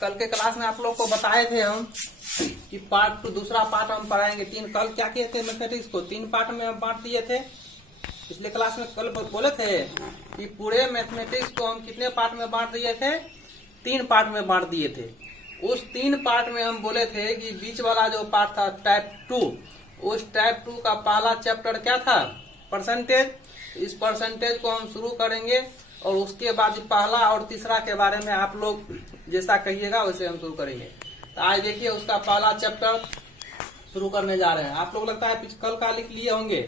कल के क्लास में आप लोग को बताए थे हम कि पार्ट 2 दूसरा पार्ट हम पढ़ाएंगे। कल क्या किए थे मैथमेटिक्स को 3 पार्ट में हम बांट दिए थे। पिछले क्लास में कल बोले थे कि पूरे मैथमेटिक्स को हम कितने पार्ट में बांट दिए थे, 3 पार्ट में बांट दिए थे। उस 3 पार्ट में हम बोले थे कि बीच वाला जो पार्ट था टाइप 2, उस टाइप 2 का पहला चैप्टर क्या था, परसेंटेज। इस परसेंटेज को हम शुरू करेंगे और उसके बाद पहला और तीसरा के बारे में आप लोग जैसा कहिएगा वैसे हम शुरू करेंगे। तो आज देखिए उसका पहला चैप्टर शुरू करने जा रहे हैं। आप लोग लगता है कल का लिख लिए होंगे,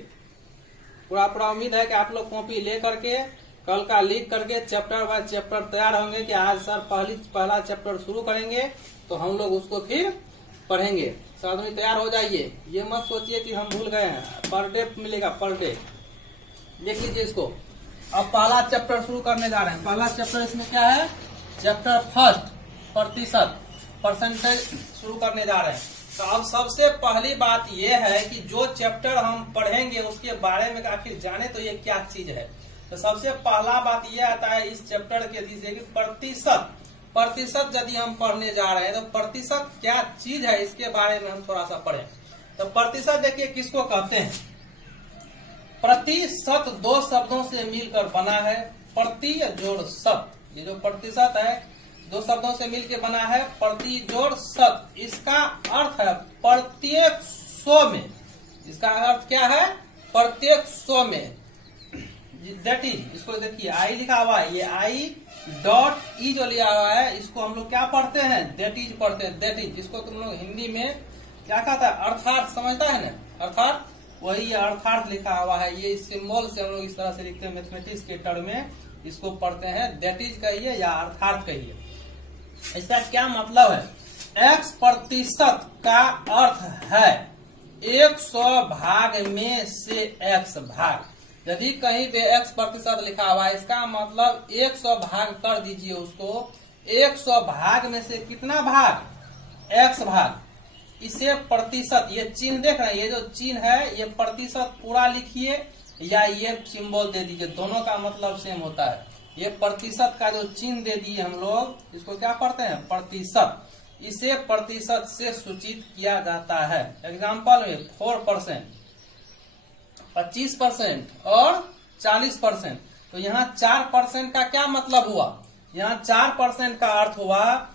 पूरा उम्मीद है कि आप लोग कॉपी ले करके कल का लिख करके चैप्टर बाय चैप्टर तैयार होंगे कि आज सर पहला चैप्टर शुरू करेंगे तो हम लोग उसको फिर पढ़ेंगे। सब आदमी तैयार हो जाइए, ये मत सोचिए कि हम भूल गए हैं। पर डे मिलेगा, पर डे। देख लीजिए इसको। अब पहला चैप्टर शुरू करने जा रहे हैं। पहला चैप्टर इसमें क्या है, चैप्टर फर्स्ट प्रतिशत, परसेंटेज शुरू करने जा रहे हैं। तो अब सबसे पहली बात यह है कि जो चैप्टर हम पढ़ेंगे उसके बारे में आखिर जाने तो ये क्या चीज है। तो सबसे पहला बात यह आता है इस चैप्टर के दीजिए कि प्रतिशत यदि हम पढ़ने जा रहे हैं तो प्रतिशत क्या चीज है इसके बारे में हम थोड़ा सा पढ़ें। तो प्रतिशत देखिए किसको कहते हैं। प्रतिशत 2 शब्दों से मिलकर बना है, प्रति जोड़ शत। ये जो प्रतिशत है 2 शब्दों से मिलकर बना है, प्रति जोड़ शत। इसका अर्थ है प्रत्येक 100 में। इसका अर्थ क्या है, प्रत्येक 100 में। दैट इज, इसको देखिए आई लिखा हुआ है, ये आई डॉट ई जो लिया हुआ है इसको हम लोग क्या पढ़ते हैं, दैट इज पढ़ते हैं। दैट इज इसको तुम लोग हिंदी में क्या कहता है, अर्थात समझता है ना, अर्थात। वही अर्थात लिखा हुआ है, ये सिंबल से हम लोग इस तरह से लिखते हैं मैथमेटिक्स के टर्म में, इसको पढ़ते हैं दैट इज कहिए या अर्थात कहिए। इसका क्या मतलब है, x प्रतिशत का अर्थ है 100 भाग में से x भाग। यदि कहीं पे x प्रतिशत लिखा हुआ है इसका मतलब 100 भाग कर दीजिए उसको। 100 भाग में से कितना भाग, x भाग। इसे प्रतिशत, ये चिन्ह देख रहे हैं, ये जो चिन्ह है ये प्रतिशत पूरा लिखिए या ये सिंबल दे दीजिए, दोनों का मतलब सेम होता है। ये प्रतिशत का जो चिन्ह दे दिए हम लोग इसको क्या पढ़ते हैं, प्रतिशत। इसे प्रतिशत से सूचित किया जाता है। एग्जाम्पल में 4%, 25% और 40%। तो यहाँ 4% का क्या मतलब हुआ, यहाँ 4% का अर्थ हुआ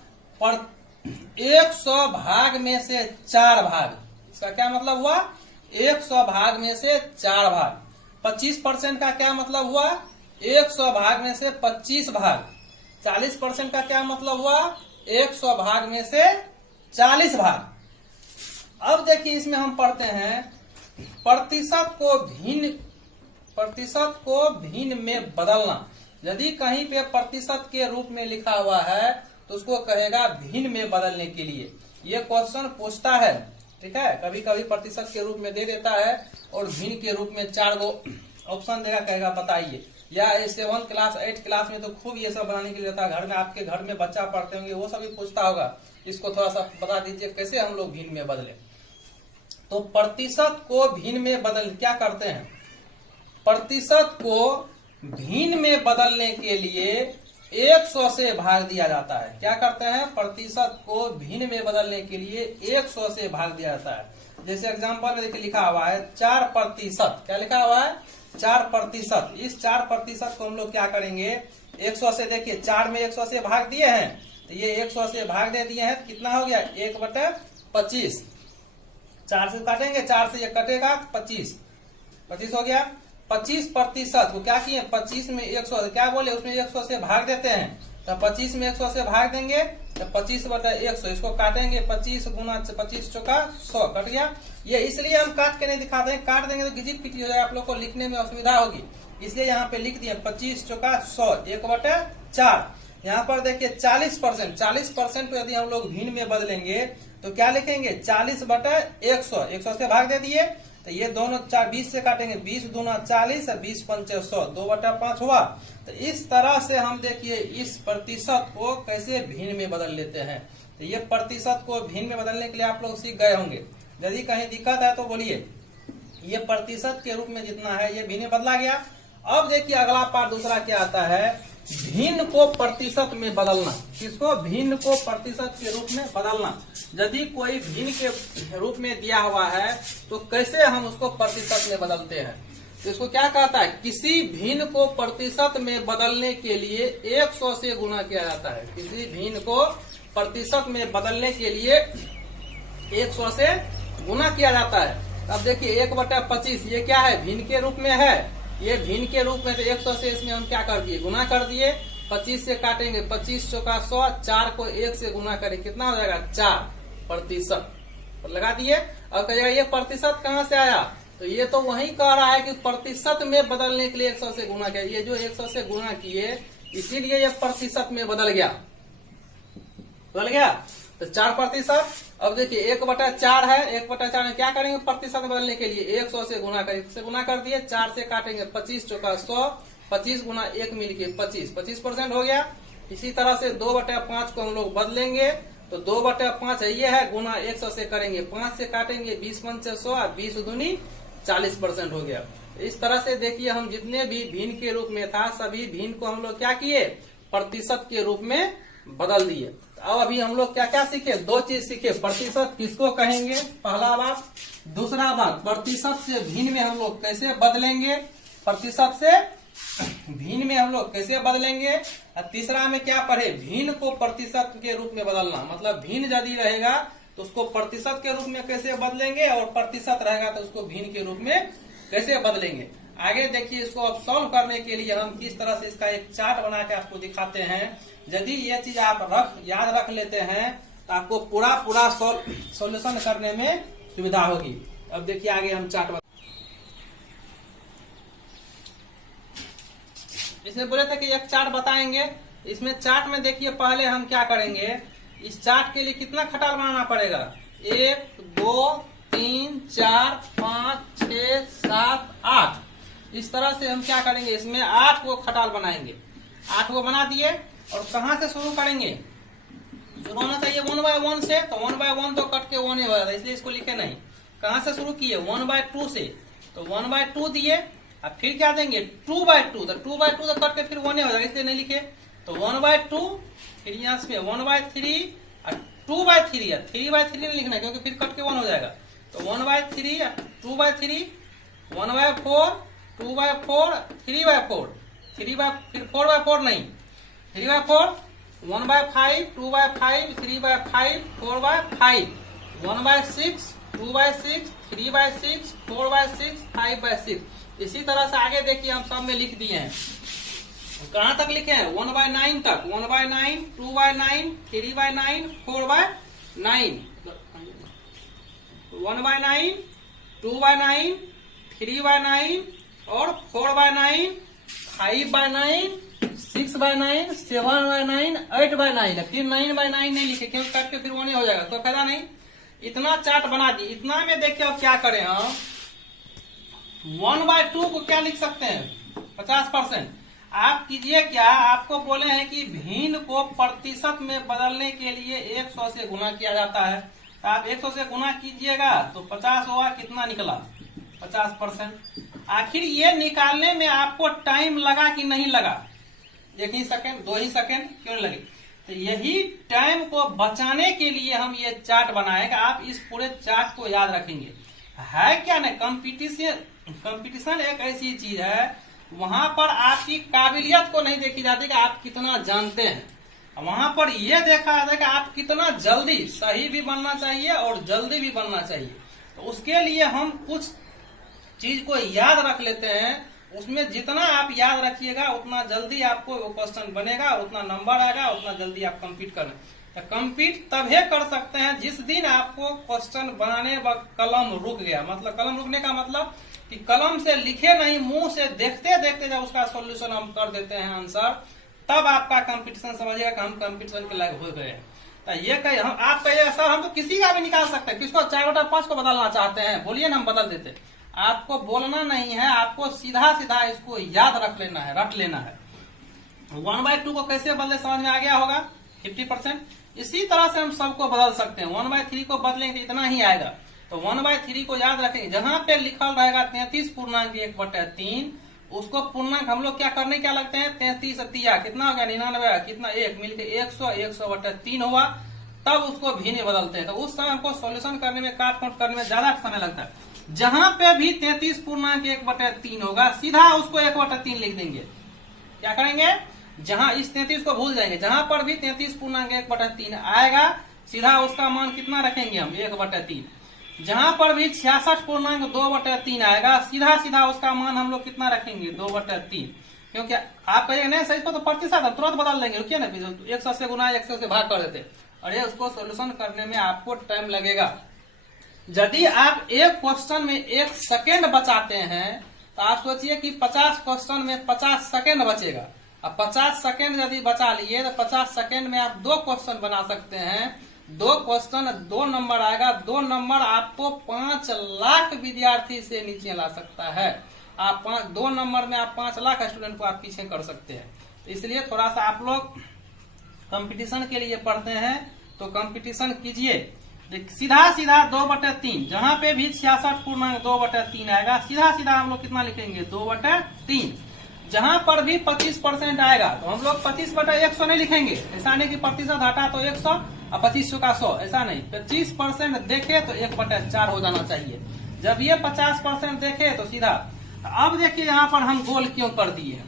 100 भाग में से 4 भाग। इसका क्या मतलब हुआ, 100 भाग में से 4 भाग। 25% का क्या मतलब हुआ, 100 भाग में से 25 भाग। 40% का क्या मतलब हुआ, 100 भाग में से 40 भाग। अब देखिए इसमें हम पढ़ते हैं प्रतिशत को भिन्न में बदलना। यदि कहीं पे प्रतिशत के रूप में लिखा हुआ है तो उसको कहेगा भिन्न में बदलने के लिए। ये क्वेश्चन पूछता है, ठीक है। कभी कभी प्रतिशत के रूप में दे देता है और भिन्न के रूप में 4 गो ऑप्शन देगा, कहेगा बताइए। या 7 क्लास 8 क्लास में तो खूब ये सब बनाने के लिए रहता है। घर में आपके घर में बच्चा पढ़ते होंगे वो सभी पूछता होगा, इसको थोड़ा सा बता दीजिए कैसे हम लोग भिन्न में बदले। तो प्रतिशत को भिन्न में बदल क्या करते हैं, प्रतिशत को भिन्न में बदलने के लिए 100 से भाग दिया जाता है। क्या करते हैं, प्रतिशत को भिन्न में बदलने के लिए 100 से भाग दिया जाता है। जैसे एग्जांपल में देखिए लिखा हुआ है 4%। क्या लिखा हुआ है, 4%। इस 4% को हम लोग क्या करेंगे, 100 से देखिए 4 में 100 से भाग दिए हैं तो ये 100 से भाग दे दिए हैं, कितना हो गया 1/25। 4 से काटेंगे, 4 से ये कटेगा 25 हो गया। 25% को क्या किए, 25 में 100 क्या बोले, उसमें 100 से भाग देते हैं। तो 25 में 100 से भाग देंगे तो 25/100, इसको काटेंगे 25 गुना 25 चौका 100 कट गया। ये इसलिए हम काट के नहीं दिखाते हैं, काट देंगे तो गिजिट पिटी हो जाए, आप लोग को लिखने में असुविधा होगी, इसलिए यहाँ पे लिख दिए 25 चौका 100, 1/4। यहाँ पर देखिए 40% को यदि हम लोग भिन्न में बदलेंगे तो क्या लिखेंगे, 40/100। 100 से भाग दे दिए तो ये दोनों 20 से काटेंगे, 20 दूना 40 और 20 पंचे 100, 2/5 हुआ। तो इस तरह से हम देखिए इस प्रतिशत को कैसे भिन्न में बदल लेते हैं। तो ये प्रतिशत को भिन्न में बदलने के लिए आप लोग सीख गए होंगे। यदि कहीं दिक्कत है तो बोलिए। ये प्रतिशत के रूप में जितना है ये भिन्न में बदला गया। अब देखिए अगला पार्ट दूसरा क्या आता है भिन्न को प्रतिशत में बदलना। किसको? भिन्न को प्रतिशत के रूप में बदलना। यदि कोई भिन्न के रूप में दिया हुआ है तो कैसे हम उसको प्रतिशत में बदलते हैं? तो इसको क्या कहता है? किसी भिन्न को प्रतिशत में बदलने के लिए 100 से गुना किया जाता है। किसी भिन्न को प्रतिशत में बदलने के लिए 100 से गुना किया जाता है। अब देखिए 1/25 ये क्या है? भिन्न के रूप में है। ये भिन्न के रूप में, तो 100 से इसमें हम क्या कर दिए? गुना कर दिए। 25 से काटेंगे, 25 चौका 100, 4 को 1 से गुना करें, कितना हो जाएगा? 4%। तो लगा दिए। अब कहेगा ये प्रतिशत कहाँ से आया? तो ये तो वही कह रहा है कि प्रतिशत में बदलने के लिए 100 से गुना किया। ये जो 100 से गुना किए इसीलिए ये प्रतिशत में बदल गया। तो 4%। अब देखिए 1/4 है। 1/4 में क्या करेंगे? प्रतिशत में बदलने के लिए 100 से गुना करेंगे। इससे गुना कर दिए, 4 से काटेंगे, 25 चौका 100, 25 गुना 1 मिलके 25% हो गया। इसी तरह से 2/5 को हम लोग बदलेंगे तो 2/5 ये है, गुना 100 से करेंगे, 5 से काटेंगे, 20 पंचे 100, 20 दूनी 40% हो गया। इस तरह से देखिए हम जितने भी भिन्न के रूप में था सभी भिन्न को हम लोग क्या किए? प्रतिशत के रूप में बदल दिए। अब अभी हम लोग क्या क्या सीखे? 2 चीज सीखे। प्रतिशत किसको कहेंगे? पहला बात। दूसरा बात, प्रतिशत से भिन्न में हम लोग कैसे बदलेंगे? प्रतिशत से भिन्न में हम लोग कैसे बदलेंगे? और तीसरा में क्या पढ़े? भिन्न को प्रतिशत के रूप में बदलना। मतलब भिन्न यदि रहेगा तो उसको प्रतिशत के रूप में कैसे बदलेंगे, और प्रतिशत रहेगा तो उसको भिन्न के रूप में कैसे बदलेंगे। आगे देखिए इसको अब सॉल्व करने के लिए हम किस तरह से इसका एक चार्ट बना के आपको दिखाते हैं। यदि ये चीज आप याद रख लेते हैं तो आपको पूरा सॉल्यूशन करने में सुविधा होगी। अब देखिए आगे हम चार्ट इसमें बोले थे कि एक चार्ट बताएंगे। इसमें चार्ट में देखिए पहले हम क्या करेंगे? इस चार्ट के लिए कितना खटाल बनाना पड़ेगा? 1 2 3 4 5 6 7 8। इस तरह से हम क्या करेंगे? इसमें 8 को खटाल बनाएंगे। 8 को बना दिए और कहाँ से शुरू करेंगे? शुरू होना चाहिए 1/1 से। तो 1/1 तो कट के 1 ही हो जाता है, इसलिए इसको लिखे नहीं। कहाँ से शुरू किए? 1/2 से। तो 1/2 दिए, अब फिर क्या देंगे? 2/2। तो 2/2 तो कट के फिर 1 ही हो जाएगा, इसलिए नहीं लिखे। तो 1/2, फिर यहाँ से 1/3 और 2/3 है। 3/3 नहीं लिखना क्योंकि फिर कट के 1 हो जाएगा। तो 1/3, 2/3, 1/4, 2/4, 3/4, फिर 4/4 नहीं, 3/4, 1/5, 2/5, 3/5, 4/5, 1/6, 2/6, 3/6, 4/6, 5/6। इसी तरह से आगे देखिए हम सब में लिख दिए हैं। कहाँ तक लिखे हैं? 1/9 तक। 1/9, 2/9, 3/9, 4/9, 1/9, 2/9, 3/9 और 4/9, 5/9, 6/9, 7/9, 8/9। फिर 9/9 नहीं लिखे क्योंकि कट के फिर 1 हो जाएगा, तो फायदा नहीं। इतना चार्ट बना दिए। इतना में देखिए अब क्या करें हम? 1/2 को क्या लिख सकते हैं? 50%। आप कीजिए क्या? आपको बोले हैं कि भिन्न को प्रतिशत में बदलने के लिए 100 से गुना किया जाता है। तो आप 100 से गुना कीजिएगा तो 50 होगा। कितना निकला? 50%। आखिर ये निकालने में आपको टाइम लगा कि नहीं लगा? 1 ही सेकेंड, 2 ही सेकेंड, क्यों लगे? तो यही टाइम को बचाने के लिए हम ये चार्ट बनाए। आप इस पूरे चार्ट को याद रखेंगे। है क्या ना, कंपटीशन एक ऐसी चीज है वहां पर आपकी काबिलियत को नहीं देखी जाती कि आप कितना जानते हैं। वहां पर यह देखा जाता है कि आप कितना जल्दी सही भी बनना चाहिए और जल्दी भी बनना चाहिए। तो उसके लिए हम कुछ चीज को याद रख लेते हैं। उसमें जितना आप याद रखिएगा उतना जल्दी आपको वो क्वेश्चन बनेगा, उतना नंबर आएगा, उतना जल्दी आप कंप्लीट करना। कंप्लीट तभी कर सकते हैं जिस दिन आपको क्वेश्चन बनाने वक्त कलम रुक गया। मतलब कलम रुकने का मतलब कि कलम से लिखे नहीं, मुंह से देखते देखते जब उसका सॉल्यूशन हम कर देते हैं आंसर, तब आपका कंपटीशन समझिएगा कि हम कंपटीशन के लायक हो गए हैं। तो ये कहे हम आप कहिए सर हम तो किसी का भी निकाल सकते हैं। किसको? 4/5 को बदलना चाहते हैं, बोलिए ना, हम बदल देते। आपको बोलना नहीं है, आपको सीधा सीधा इसको याद रख लेना है, रट लेना है। 1/2 को कैसे बदले समझ में आ गया होगा? 50%। इसी तरह से हम सबको बदल सकते हैं। 1/3 को बदलेंगे इतना ही आएगा। तो 1/3 को याद रखेंगे, जहां पे लिखल रहेगा 33.1/3, उसको पूर्णांक हम लोग क्या करने क्या लगते हैं, 33 तिया कितना हो गया 99, कितना एक मिलके 100, 100/3 हुआ, तब उसको भिन्न बदलते हैं। तो उस समय हमको सॉल्यूशन करने में, काट खोट करने में ज्यादा समय लगता है। जहां पे भी 33 पूर्णांक 1/3 होगा, सीधा उसको 1/3 लिख देंगे। क्या करेंगे, जहां इस 33 को भूल जाएंगे, जहां पर भी 33 पूर्णांक 1/3 आएगा, सीधा उसका मान कितना रखेंगे हम, 1/3। जहां पर भी 66 पूर्णांक 2/3 आएगा, सीधा सीधा उसका मान हम लोग कितना रखेंगे, 2/3। क्योंकि आप कहेंगे नहीं सही, इसको तो प्रतिशत हम तुरंत बदल देंगे, रुकिए ना, 100 से गुना 100 से भाग कर देते, अरे उसको सोल्यूशन करने में आपको टाइम लगेगा। यदि आप एक क्वेश्चन में 1 सेकेंड बचाते हैं, तो आप सोचिए कि 50 क्वेश्चन में 50 सेकेंड बचेगा। अब 50 सेकेंड यदि बचा लिए तो 50 सेकेंड में आप 2 क्वेश्चन बना सकते हैं। 2 क्वेश्चन 2 नंबर आएगा, 2 नंबर आपको 5 लाख विद्यार्थी से नीचे ला सकता है। आप 2 नंबर में आप 5 लाख स्टूडेंट को आप पीछे कर सकते हैं। तो इसलिए थोड़ा सा आप लोग कंपटीशन के लिए पढ़ते हैं तो कंपटीशन कीजिए। सीधा सीधा 2/3, जहां पे भी 66 पूर्णांक 2/3 आएगा, सीधा सीधा हम लोग कितना लिखेंगे, 2/3। जहां पर भी 25% आएगा तो हम लोग 25/100 नहीं लिखेंगे, ऐसा नहीं कि प्रतिशत हटा तो 100 और 25 का 100, ऐसा नहीं। 25% देखे तो 1/4 हो जाना चाहिए। जब ये 50% देखे तो सीधा, अब देखिए यहाँ पर हम गोल क्यों कर दिए,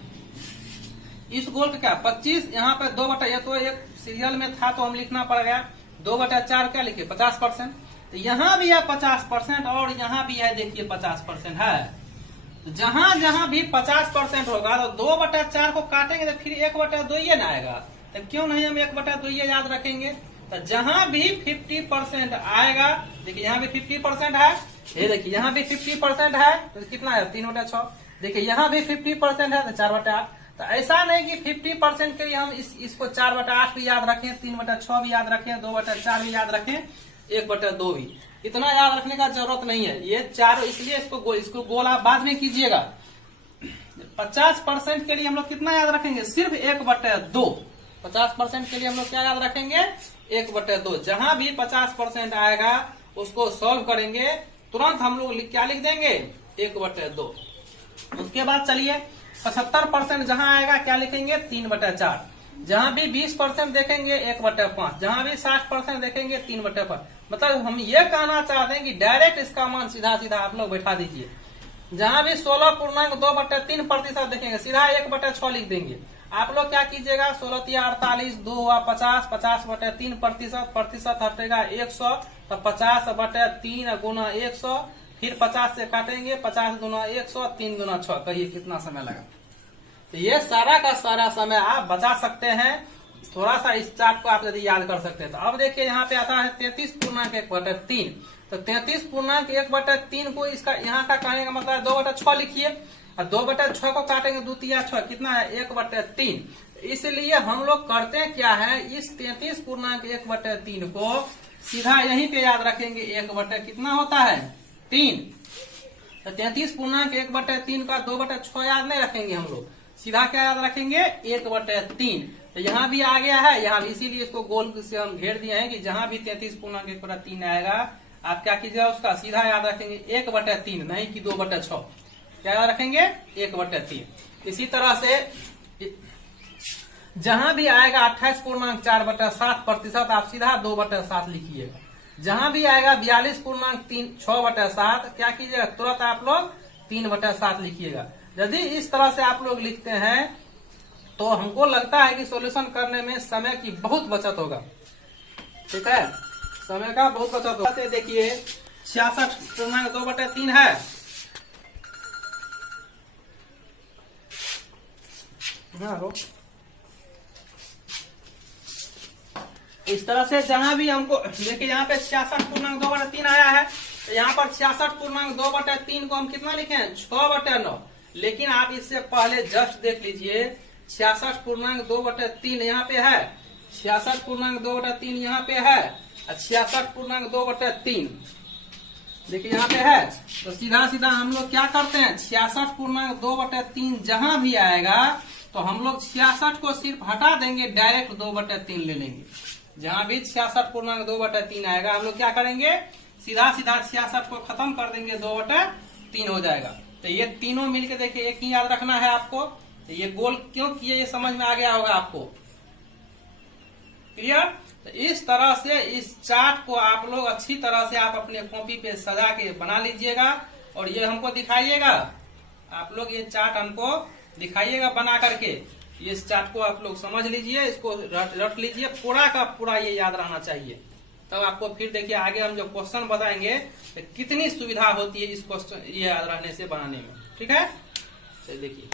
इस गोल का क्या 25, यहाँ पे 2/1 तो एक सीरियल में था तो हम लिखना पड़ गया, 2/4 क्या लिखे 50%। तो यहाँ भी है 50% और यहाँ भी है, देखिए 50% है। तो जहां जहां भी 50% होगा तो 2/4 को काटेंगे तो फिर 1/2 ना आएगा। तो क्यों नहीं हम 1/2 याद रखेंगे। तो जहां भी 50% आएगा, देखिए यहाँ भी 50% है, ये देखिए यहाँ भी 50% है तो कितना है 3/6। देखिए यहाँ भी 50% है तो 4/8। तो ऐसा नहीं कि 50% के लिए हम इसको 4/8 भी याद रखें, 3/6 भी याद रखें, 2/4 भी याद रखें, 1/2 भी, इतना याद रखने का जरूरत नहीं है। ये चारों इसलिए इसको गोल आप बाद में कीजिएगा। 50% के लिए हम लोग कितना याद रखेंगे, सिर्फ 1/2। 50% के लिए हम लोग क्या याद रखेंगे, 1/2। जहां भी 50% आएगा उसको सॉल्व करेंगे, तुरंत हम लोग क्या लिख देंगे, 1/2। उसके बाद चलिए 75% जहां आएगा क्या लिखेंगे, 3/4। जहां भी 20% देखेंगे 1/5, जहां भी 60% देखेंगे 3/5। मतलब हम ये कहना चाहते हैं कि डायरेक्ट इसका मान सीधा सीधा आप लोग बैठा दीजिए। जहां भी 16 पूर्णांक 2/3% देखेंगे, सीधा 1/6 लिख देंगे। आप लोग क्या कीजिएगा, 16 × 48, 2 हुआ 50, 50/3%, प्रतिशत हटेगा 100, तो 50/3 गुना 100, फिर 50 से काटेंगे, 50 गुना 100, 3 गुना 6, कहिए कितना समय लगा। तो ये सारा का सारा समय आप बचा सकते हैं, थोड़ा सा इस चार्ट को आप यदि याद कर सकते हैं। तो अब देखिए यहाँ पे आता है 33 पूर्णांक 1/3। तो 33 पूर्णांक 1/3 को इसका यहाँ का कहने का मतलब 2/6 लिखिए, और 2/6 को काटेंगे 2 × 6 कितना है 1/3। इसलिए हम लोग करते क्या है, इस 33 पूर्णांक 1/3 को सीधा यहीं पे याद रखेंगे, 1/ कितना होता है 3। तो 33 पूर्णांक 1/3 का 2/6 याद नहीं रखेंगे हम लोग, सीधा क्या याद रखेंगे 1/3। तो यहाँ भी आ गया है, यहाँ भी, इसीलिए इसको गोल से हम घेर दिए हैं कि जहां भी 33 पूर्णांक 1/3 आएगा आप क्या कीजिएगा, उसका सीधा याद रखेंगे 1/3, नहीं कि 2/6। क्या याद रखेंगे 1/3। इसी तरह से जहां भी आएगा 28 पूर्णांक 4/7%, आप सीधा 2/7 लिखिएगा। जहां भी आएगा 42 पूर्णांक 6/7, क्या कीजिएगा, तुरंत आप लोग 3/7 लिखिएगा। यदि इस तरह से आप लोग लिखते हैं तो हमको लगता है कि सॉल्यूशन करने में समय की बहुत बचत होगा। ठीक है, समय का बहुत बचत होगा। देखिए 66 पूर्णांक 2/3 है, इस तरह से जहां भी हमको देखिए, यहाँ पे 66 पूर्णांक 2/3 आया है, तो यहाँ पर 66 पूर्णांक 2/3 को हम कितना लिखे हैं 6/9। लेकिन आप इससे पहले जस्ट देख लीजिए, 66 पूर्णांक 2/3 यहाँ पे है, 66 पूर्णांक 2/3 यहाँ पे है, 66 पूर्णांक 2/3 देखिए यहाँ पे है। तो सीधा सीधा हम लोग क्या करते हैं, 66 पूर्णांक 2/3 जहां भी आएगा तो हम लोग 66 को सिर्फ हटा देंगे, डायरेक्ट 2/3 ले लेंगे। जहां भी 66 पूर्णांक 2/3 आएगा हम लोग क्या करेंगे, सीधा सीधा 66 को खत्म कर देंगे, 2/3 हो जाएगा। तो ये तीनों मिलके देखिए एक ही याद रखना है आपको। तो ये गोल क्यों किए ये समझ में आ गया होगा आपको, क्लियर। तो इस तरह से इस चार्ट को आप लोग अच्छी तरह से आप अपने कॉपी पे सजा के बना लीजिएगा और ये हमको दिखाइएगा। आप लोग ये चार्ट हमको दिखाइएगा बना करके। इस चार्ट को आप लोग समझ लीजिए, इसको रट लीजिए, पूरा का पूरा ये याद रहना चाहिए। तब आपको फिर देखिए आगे हम जो क्वेश्चन बताएंगे तो कितनी सुविधा होती है इस क्वेश्चन ये याद रहने से बनाने में, ठीक है। चलिए देखिए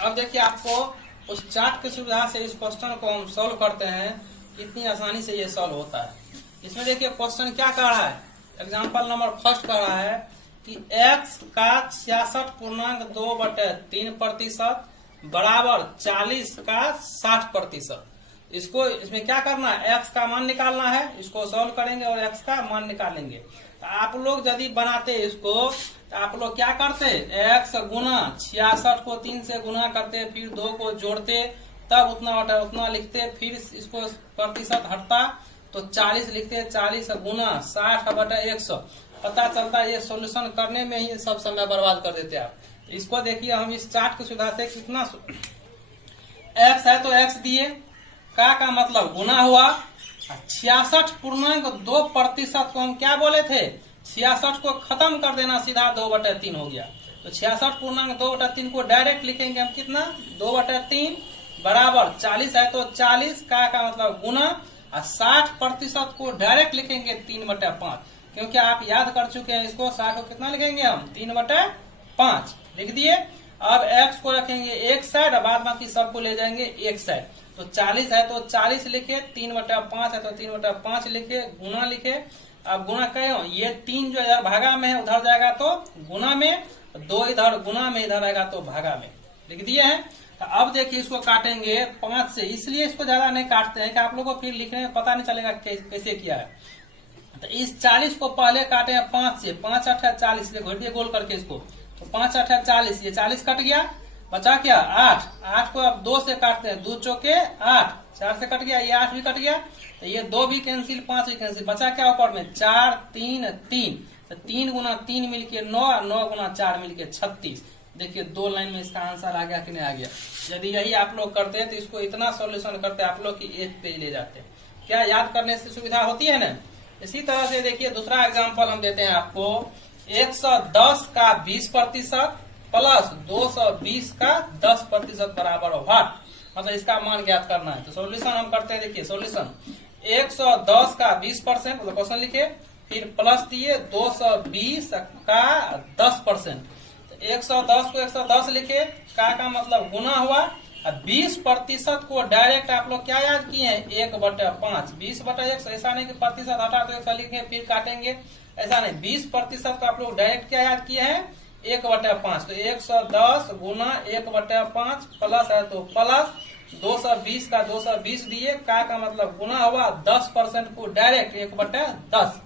अब देखिए आपको उस चार्ट की सुविधा से इस क्वेश्चन को हम सॉल्व करते हैं, कितनी आसानी से ये सॉल्व होता है। इसमें देखिए क्वेश्चन क्या कह रहा है, एग्जाम्पल नंबर फर्स्ट कह रहा है कि x का 66.2/3% बराबर 40 का 60%। इसमें क्या करना है, x का मान निकालना है, इसको सॉल्व करेंगे और x का मान निकालेंगे। तो आप लोग यदि बनाते इसको तो आप लोग क्या करते, x गुना 66 को 3 से गुना करते, फिर 2 को जोड़ते, तब उतना बटा उतना लिखते, फिर इसको प्रतिशत हटता तो 40 लिखते, 40 गुना 60/100। पता चलता है ये सॉल्यूशन करने में ही सब समय बर्बाद कर देते आप। इसको देखिए हम इस चार्ट की सुविधा से कितना x है तो x दिए, का मतलब गुना हुआ, 66.2% को हम क्या बोले थे, 66 को खत्म कर देना, सीधा 2/3 हो गया। तो 66.2/3 को डायरेक्ट लिखेंगे हम कितना, 2/3 बराबर 40 है तो 40 का मतलब गुना, और 60% को डायरेक्ट लिखेंगे 3/5, क्योंकि आप याद कर चुके हैं इसको। 60 को कितना लिखेंगे हम, 3/5 लिख दिए। अब x को रखेंगे एक साइड और बाद बाकी सबको ले जाएंगे एक साइड। तो 40 है तो 40 लिखे, 3/5 है तो 3/5 लिखे, गुना लिखे। अब गुना कहे ये 3 जो इधर भागा में है उधर जाएगा तो गुना में, 2 इधर गुना में इधर आएगा तो भागा में, लिख दिए हैं। तो अब देखिए इसको काटेंगे 5 से, इसलिए इसको ज्यादा नहीं काटते हैं कि आप लोगों को फिर लिखने में पता नहीं चलेगा कैसे किया है। तो इस 40 को पहले काटे हैं 5 से, 5 8 40 से घोटिए गोल करके इसको, तो 5 8 40, ये 40 कट गया, बचा क्या 8 को अब 2 से काटते हैं, 2 चौके 8, 4 से कट गया, ये 8 भी कट गया, तो ये 2 भी कैंसिल, 5 भी कैंसिल, बचा क्या ऊपर में 4 3 3, तो 3 गुना 3 मिलके 9, 9 गुना 4 मिलके 36। देखिए 2 लाइन में इसका आंसर आ गया कि नहीं आ गया। यदि यही आप लोग करते हैं तो इसको इतना सॉल्यूशन करते आप लोग की 1 पेज ले जाते हैं। क्या याद करने से सुविधा होती है ना। इसी तरह से देखिए दूसरा एग्जाम्पल हम देते हैं आपको, 110 का 20% प्लस 220 का 10% बराबर व्हाट, मतलब इसका मान ज्ञात करना है। तो सॉल्यूशन हम करते हैं, देखिए सॉल्यूशन 110 का 20% मतलब क्वेश्चन लिखे, फिर प्लस दिए 220 का 10%। 110 को 110 लिखे, का मतलब गुना हुआ, 20% को डायरेक्ट आप लोग क्या याद किए हैं 1/5, 20/100, ऐसा नहीं कि प्रतिशत हटा तो 100 लिखे फिर काटेंगे, ऐसा नहीं, 20% को आप लोग डायरेक्ट क्या याद किए हैं 1/5। तो 110 गुना 1/5 प्लस है तो प्लस, 220 का 220 दिए, का मतलब गुना हुआ, 10% को डायरेक्ट 1/10,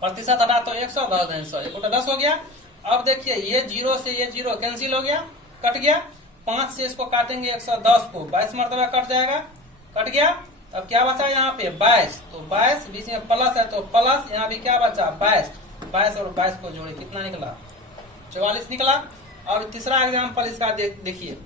प्रतिशत हटा तो 100, 10 1/10 हो गया। अब देखिए ये 0 से ये 0 कैंसिल हो गया, कट गया, 5 से इसको काटेंगे 110 को, 22 मरतबा कट जाएगा, कट गया। अब क्या बचा यहाँ पे 22, तो 22 बीच में प्लस है तो प्लस, यहाँ भी क्या बचा 22, 22 और 22 को जोड़े कितना निकला 44 निकला। और तीसरा एग्जाम्पल इसका देखिए,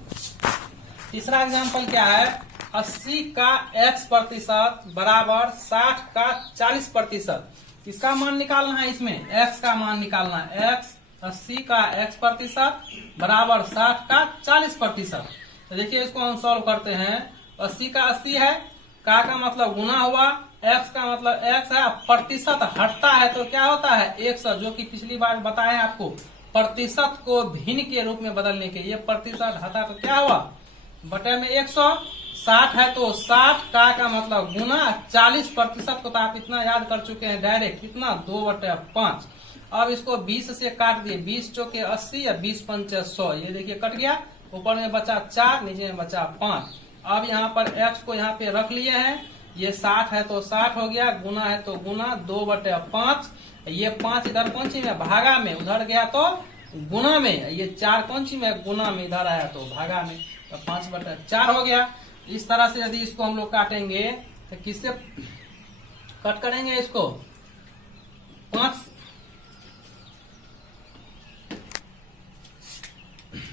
तीसरा एग्जाम्पल क्या है, 80 का x% बराबर 60 का 40%। किसका मान निकालना है, इसमें x का मान निकालना है, x 80 का x% बराबर 60 का 40%। तो देखिए इसको हम सॉल्व करते हैं, 80 का 80 है, का मतलब गुना हुआ, x का मतलब x है, प्रतिशत हटता है तो क्या होता है 100, जो कि पिछली बार बताए आपको, प्रतिशत को भिन्न के रूप में बदलने के लिए प्रतिशत हटा तो क्या हुआ बटे में 100, 60 है तो 60, का मतलब गुना, 40% को तो आप इतना याद कर चुके हैं डायरेक्ट, कितना 2/5। अब इसको 20 से काट दिए, 20 चौके 80 या 20 पंचे 100, ये देखिए कट गया, ऊपर में बचा 4, नीचे में बचा 5। अब यहाँ पर x को यहाँ पे रख लिए हैं, ये 60 है तो 60 हो गया, गुना है तो गुना, 2/5, ये 5 इधर कौन सी में भागा में, उधर गया तो गुना में, ये 4 कौन सी में गुना में, इधर आया तो भागा में, तो 5/4 हो गया। इस तरह से यदि इसको हम लोग काटेंगे तो किससे कट करेंगे इसको 5,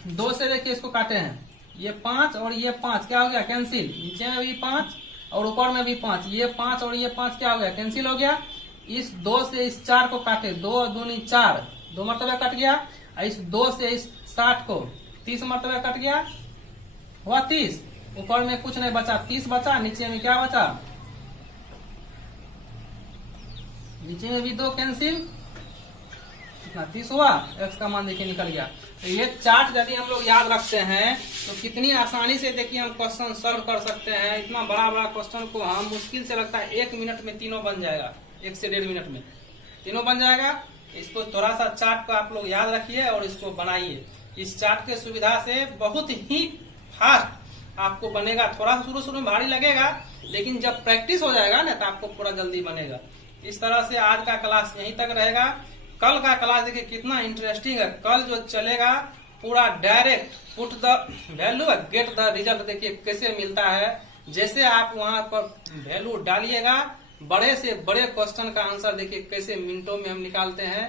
2 से देखिए इसको काटे हैं, ये 5 और ये 5 क्या हो गया कैंसिल, नीचे में भी 5 और ऊपर में भी 5, ये 5 और ये 5 क्या हो गया कैंसिल हो गया। इस 2 से इस 4 को काटे, 2 दूनी 4, 2 मरतबा कट गया। इस 2 से इस 60 को 30 मरतबा कट गया, हुआ 30। ऊपर में कुछ नहीं बचा, 30 बचा, नीचे में क्या बचा, नीचे में भी 2 कैंसिल, कितना 30 हुआ, x का मान देखिए निकल गया। तो ये चार्ट यदि हम लोग याद रखते हैं तो कितनी आसानी से देखिए हम क्वेश्चन सॉल्व कर सकते हैं। इतना बड़ा बड़ा क्वेश्चन को हम मुश्किल से लगता है 1 मिनट में तीनों बन जाएगा, 1 से 1.5 मिनट में तीनों बन जाएगा। इसको थोड़ा सा चार्ट को आप लोग याद रखिए और इसको बनाइए। इस चार्ट के सुविधा से बहुत ही फास्ट आपको बनेगा। थोड़ा सा शुरू शुरू में भारी लगेगा, लेकिन जब प्रैक्टिस हो जाएगा ना तो आपको पूरा जल्दी बनेगा। इस तरह से आज का क्लास यहीं तक रहेगा। कल का क्लास देखिए कितना इंटरेस्टिंग है। कल जो चलेगा पूरा direct put the value get the result, देखिए कैसे मिलता है। जैसे आप वहां पर वैल्यू डालिएगा, बड़े से बड़े क्वेश्चन का आंसर देखिए कैसे मिनटों में हम निकालते हैं।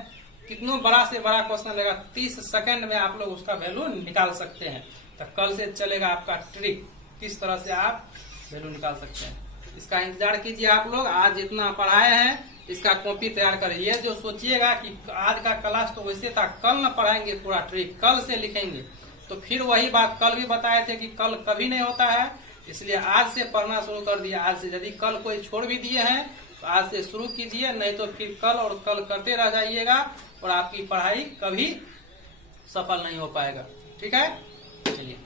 कितना बड़ा से बड़ा क्वेश्चन लेगा, 30 सेकंड में आप लोग उसका वैल्यू निकाल सकते हैं। तो कल से चलेगा आपका ट्रिक, किस तरह से आप वैल्यू निकाल सकते हैं। इसका इंतजार कीजिए आप लोग। आज जितना पढ़ाए हैं इसका कॉपी तैयार करिए। ये जो सोचिएगा कि आज का क्लास तो वैसे था, कल न पढ़ाएंगे पूरा ट्रिक, कल से लिखेंगे, तो फिर वही बात कल भी बताए थे कि कल कभी नहीं होता है। इसलिए आज से पढ़ना शुरू कर दिया। आज से यदि कल कोई छोड़ भी दिए हैं तो आज से शुरू कीजिए, नहीं तो फिर कल और कल करते रह जाइएगा और आपकी पढ़ाई कभी सफल नहीं हो पाएगा। ठीक है, चलिए।